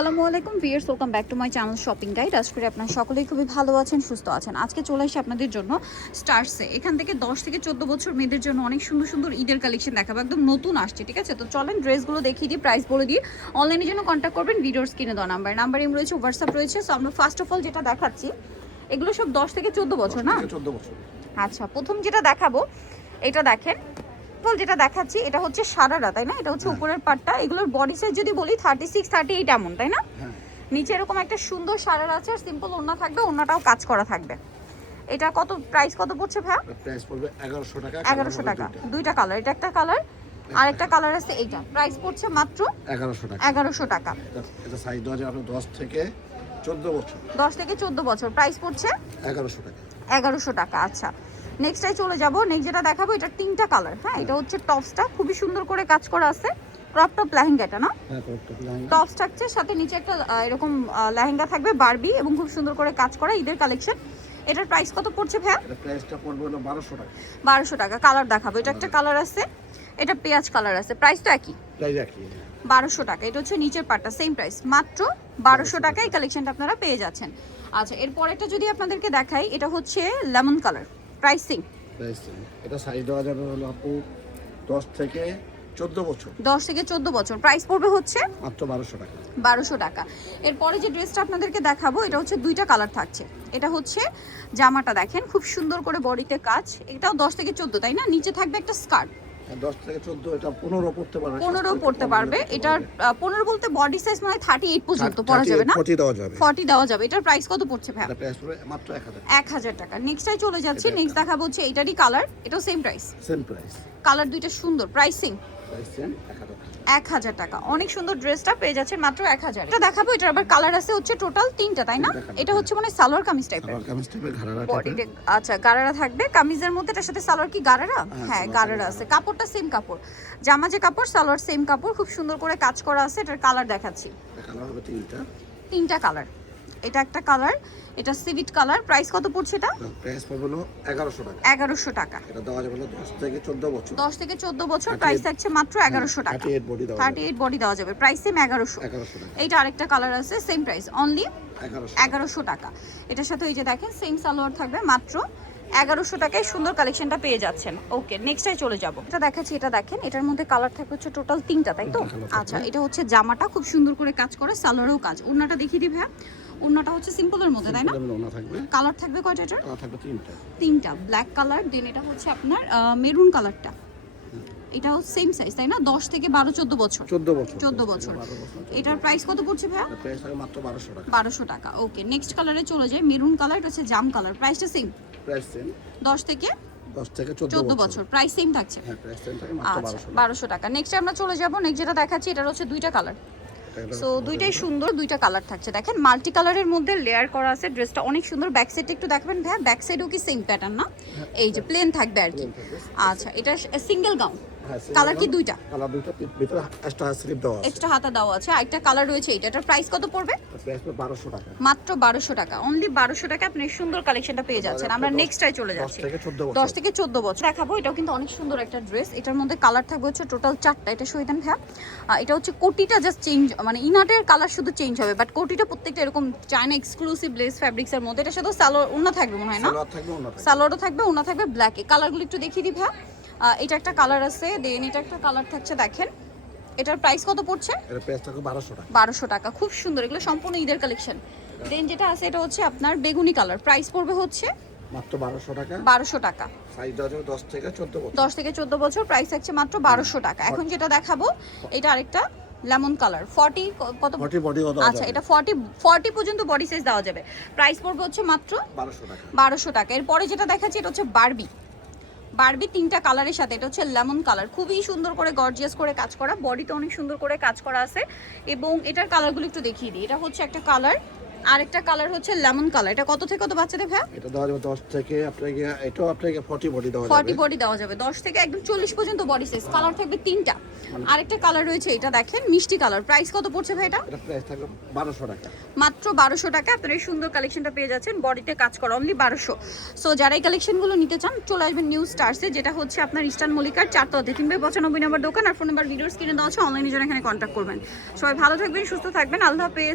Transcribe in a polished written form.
আসসালামু আলাইকুম viewers, welcome back to my channel shopping guide. আশা করি আপনারা সকলেই খুবই ভালো আছেন, সুস্থ আছেন। আজকে চলে আসি আপনাদের জন্য স্টার্সে। এখান থেকে 10 থেকে 14 বছর মেয়েদের জন্য অনেক সুন্দর সুন্দর ঈদের কালেকশন দেখাবো, একদম নতুন আসছে, ঠিক আছে? তো চলেন ড্রেসগুলো দেখিয়ে দিই, প্রাইস বলে দিই। অনলাইনের জন্য কন্ট্যাক্ট করবেন ভিডিওর স্ক্রিনে দেওয়া নাম্বার এম রয়েছে, হোয়াটসঅ্যাপ রয়েছে। সো আমরা ফার্স্ট অফ অল যেটা দেখাচ্ছি, এগুলো সব 10 থেকে 14 বছর না? 14 বছর। আচ্ছা, প্রথম যেটা দেখাবো এটা দেখেন, যেটা দেখাচ্ছি এটা হচ্ছে সারারা, তাই না? এটা হচ্ছে উপরের পার্টটা। এগুলোর বডি সাইজ যদি বলি 36 38 এমন, তাই না? নিচে এরকম একটা সুন্দর সারারা আছে, আর সিম্পল ওড়না থাকবে, ওড়নাটাও কাজ করা থাকবে। এটা কত প্রাইস কত পড়ছে ভাইয়া? প্রাইস পড়বে 1100 টাকা। 1100 টাকা। দুইটা কালার, এটা একটা কালার আর একটা কালার আছে এইটা। প্রাইস পড়ছে মাত্র 1100 টাকা। 1100 টাকা। এটা সাইজ দেওয়া যাবে 10 থেকে 14 বছর। 10 থেকে 14 বছর। প্রাইস পড়ছে 1100 টাকা। 1100 টাকা। আচ্ছা, নেক্সটটাই চলে যাব। নেক্সট যেটা দেখাবো এটা তিনটা কালার। হ্যাঁ, এটা হচ্ছে টপসটা, খুবই সুন্দর করে কাজ করা আছে। ক্রপ টপ লেহেঙ্গাটা না? হ্যাঁ, ক্রপ টপ লেহেঙ্গা। টপস থাকছে, সাথে নিচে একটা এরকম লেহেঙ্গা থাকবে বারবি, এবং খুব সুন্দর করে কাজ করা ঈদের কালেকশন। এটার প্রাইস কত পড়ছে ভাইয়া? এটা প্রাইসটা পড়বে হলো 1200 টাকা। 1200 টাকা। কালার দেখাবো, এটা একটা কালার আছে, এটা পেঁয়াজ কালার আছে। প্রাইস তো একই, প্রাইস একই। 1200 টাকা। এটা হচ্ছে নিচের পার্টটা, সেম প্রাইস, মাত্র 1200 টাকায় এই কালেকশনটা আপনারা পেয়ে যাচ্ছেন। আচ্ছা, এরপরেরটা যদি আপনাদেরকে দেখাই, এটা হচ্ছে লেমন কালার। প্রাইসিং এটা সাইজ দেওয়া যাবে হলো আপু 10 থেকে 14 বছর। 10 থেকে 14 বছর। প্রাইস পড়বে হচ্ছে মাত্র 1200 টাকা। 1200 টাকা। এরপরে যে ড্রেসটা আপনাদেরকে দেখাবো, এটা হচ্ছে দুইটা কালার থাকছে। এটা হচ্ছে জামাটা দেখেন, খুব সুন্দর করে বডিতে কাজ। এটাও 10 থেকে 14, তাই না? নিচে থাকবে একটা স্কার্ট। 10 থেকে 14, এটা 15 পড়তে পারবে। 15 পড়তে পারবে। এটার 15 বলতে বডি সাইজ মানে 38 পর্যন্ত পরা যাবে না? 40 দেওয়া যাবে। 40 দেওয়া যাবে। এটার প্রাইস কত পড়ছে ভাই? এটা প্রাইস পড়বে মাত্র 1000। 1000 টাকা। নেক্সটটাই চলে যাচ্ছি। নেক্সট দেখাবো হচ্ছে এইটারই কালার, এটাও same price. Same price. Colour দুইটা সুন্দর। প্রাইসিং প্রাইস সেম 1000 টাকা। 1000 টাকা। অনেক সুন্দর ড্রেসটা পেয়ে যাচ্ছেন মাত্র 1000। এটা দেখাবো, এটার আবার কালার আছে হচ্ছে টোটাল 3টা, তাই না? এটা হচ্ছে মানে সালোয়ার কামিজ টাইপের। সালোয়ার কামিজ টাইপের ঘাড়ারা বডিতে আচ্ছা গারারা থাকবে কামিজের মধ্যে। এটার সাথে সালোয়ার কি গারারা? হ্যাঁ, গারারা আছে। কাপড়টা সেম কাপড়, জামা যে কাপড় সালোয়ার সেম কাপড়। খুব সুন্দর করে কাজ করা আছে। এটার কালার দেখাচ্ছি, কালার হবে 3টা কালার। এটা একটা কালার, এটা সিভিট কালার। প্রাইস কত পড়ছে এটা? প্রাইস পড়বে হলো 1100 টাকা। 1100 টাকা। এটা দেওয়া যাবে হলো 10 থেকে 14 বছর। 10 থেকে 14 বছর। প্রাইস থাকছে মাত্র 1100 টাকা। 38 বডি দেওয়া যাবে। 38 বডি দেওয়া যাবে। প্রাইস সেম 1100 টাকা। এইটা আরেকটা কালার আছে, সেম প্রাইস, অনলি 1100 1100 টাকা। এটার সাথে এই যে দেখেন সেম সালোয়ার থাকবে, মাত্র 1100 টাকায় সুন্দর কালেকশনটা পেয়ে যাচ্ছেন। ওকে, নেক্সটটাই চলে যাব। এটা দেখাচ্ছি, এটা দেখেন, এটার মধ্যে কালার থাকবে হচ্ছে টোটাল 3টা, তাই তো? আচ্ছা, এটা হচ্ছে জামাটা, খুব সুন্দর করে কাজ করে, সালোয়ারও কাজ। ওড়নাটা দেখিয়ে দিই ভাইয়া। ওড়নাটা হচ্ছে সিম্পলের মধ্যে, তাই না? কালার থাকবে কয়টা? এটা কালার থাকবে 3টা। ব্ল্যাক কালার, দেন এটা হচ্ছে আপনার মেরুন কালারটা। এটাও সেম সাইজ, তাই না? 10 থেকে 12 14 বছর। 14 বছর। এটার প্রাইস কত পড়ছে ভাইয়া? প্রাইস থাকে মাত্র 1200 টাকা। 1200 টাকা। ওকে, নেক্সট কালারে চলে যায়। মেরুন কালার, এটা হচ্ছে জাম কালার। প্রাইসটা সেম, প্রাইস সেম। 10 থেকে 14 বছর। প্রাইস সেম থাকছে। হ্যাঁ, প্রাইস সেম থাকে মাত্র 1200 টাকা। নেক্সট আমরা চলে যাব। নেক্সট যেটা দেখাচ্ছি, এটার হচ্ছে দুইটা কালার। সো দুইটাই সুন্দর, দুইটা কালার থাকছে। দেখেন মাল্টি কালারের মধ্যে লেয়ার করা আছে। ড্রেসটা অনেক সুন্দর। ব্যাক সাইডটা একটু দেখবেন ভাইয়া, ব্যাক সাইডেও কি সেম প্যাটার্ন না? এই যে প্লেন থাকবে আর কি। আচ্ছা, এটা সিঙ্গেল গাউন। কালার কি দুইটা? কালার দুইটা, ভিতরে এক্সট্রা স্লিপ দেওয়া আছে। এক্সট্রা হাতা দেওয়া আছে। আরেকটা কালার রয়েছে এইটা। এটার প্রাইস কত পড়বে? প্রাইস পড়বে 1200 টাকা। মাত্র 1200 টাকা। অনলি 1200 টাকা আপনি সুন্দর কালেকশনটা পেয়ে যাচ্ছেন। আমরা নেক্সটটাই চলে যাচ্ছি। 10 থেকে 14 বছর দেখাবো। এটাও কিন্তু অনেক সুন্দর একটা ড্রেস। এটার মধ্যে কালার থাকবে হচ্ছে টোটাল 4টা। এটা শহীদান ভাইয়া, এটা হচ্ছে কোটিটা জাস্ট চেঞ্জ, মানে ইনাটের কালার শুধু চেঞ্জ হবে, বাট কোটিটা প্রত্যেকটা এরকম চায়না এক্সক্লুসিভ লেস ফ্যাব্রিক্স এর মধ্যে। এটা শুধু সালোয়ার ওড়না থাকবে মনে হয় না? সালোয়ারও থাকবে, ওড়না থাকবে ব্ল্যাক। এ কালারগুলো একটু দেখিয়ে দিই ভাইয়া। এটা একটা কালার আছে, দেন এটা একটা কালার থাকছে। দেখেন এটার প্রাইস কত পড়ছে? এর প্রাইস থাকে 1200 টাকা। 1200 টাকা। খুব সুন্দর, এগুলো সম্পূর্ণ ঈদের কালেকশন। দেন যেটা আছে এটা হচ্ছে আপনার বেগুনি কালার। প্রাইস পড়বে হচ্ছে মাত্র 1200 টাকা। 1200 টাকা। সাইজ দেওয়া যাবে 10 থেকে 14 বছর। 10 থেকে 14 বছর। প্রাইস থাকছে মাত্র 1200 টাকা। এখন যেটা দেখাবো, এটা আরেকটা লেমন কালার। 40 কত? 40 বডি দেওয়া যাবে। আচ্ছা, এটা 40 পর্যন্ত বডি সাইজ দেওয়া যাবে। প্রাইস পড়বে হচ্ছে মাত্র 1200 টাকা। 1200 টাকা। এরপরে যেটা দেখাচ্ছি, এটা হচ্ছে বারবি। 3টা কালারের সাথে। এটা হচ্ছে লেমন কালার, খুবই সুন্দর করে গর্জিয়াস করে কাজ করা, বডিতে অনেক সুন্দর করে কাজ করা আছে। এবং এটার কালারগুলো একটু দেখিয়ে দিই। এটা হচ্ছে একটা কালার, আরেকটা কালার হচ্ছে লেমন কালার। এটা কত থেকে কত বাচ্চাদের ভাই? এটা দেওয়া যাবে 10 থেকে আপনাকে, এটাও আপনাকে 40 বডি দেওয়া যাবে। 40 বডি দেওয়া যাবে। 10 থেকে একদম 40 পর্যন্ত বডি সাইজ। কালার থাকবে 3টা। আরেকটা কালার রয়েছে, এটা দেখেন মিষ্টি কালার। প্রাইস কত পড়ছে ভাই এটা? এটা প্রাইস থাকবে 1200 টাকা। মাত্র 1200 টাকা আপনারা এই সুন্দর কালেকশনটা পেয়ে যাচ্ছেন, বডিতে কাজ করা, অনলি 1200। সো যারা এই কালেকশনগুলো নিতে চান চলে আসবেন নিউ স্টার্সে, যেটা হচ্ছে আপনার ইস্টার্ন মল্লিকার 4 তলাতে 395 নম্বর দোকান। আর ফোন নাম্বার ভিডিওর স্ক্রিনে দেওয়া আছে, অনলাইনে জন্য এখানে কন্ট্যাক্ট করবেন। সবাই ভালো থাকবেন, সুস্থ থাকবেন, আল্লাহ হাফেজ।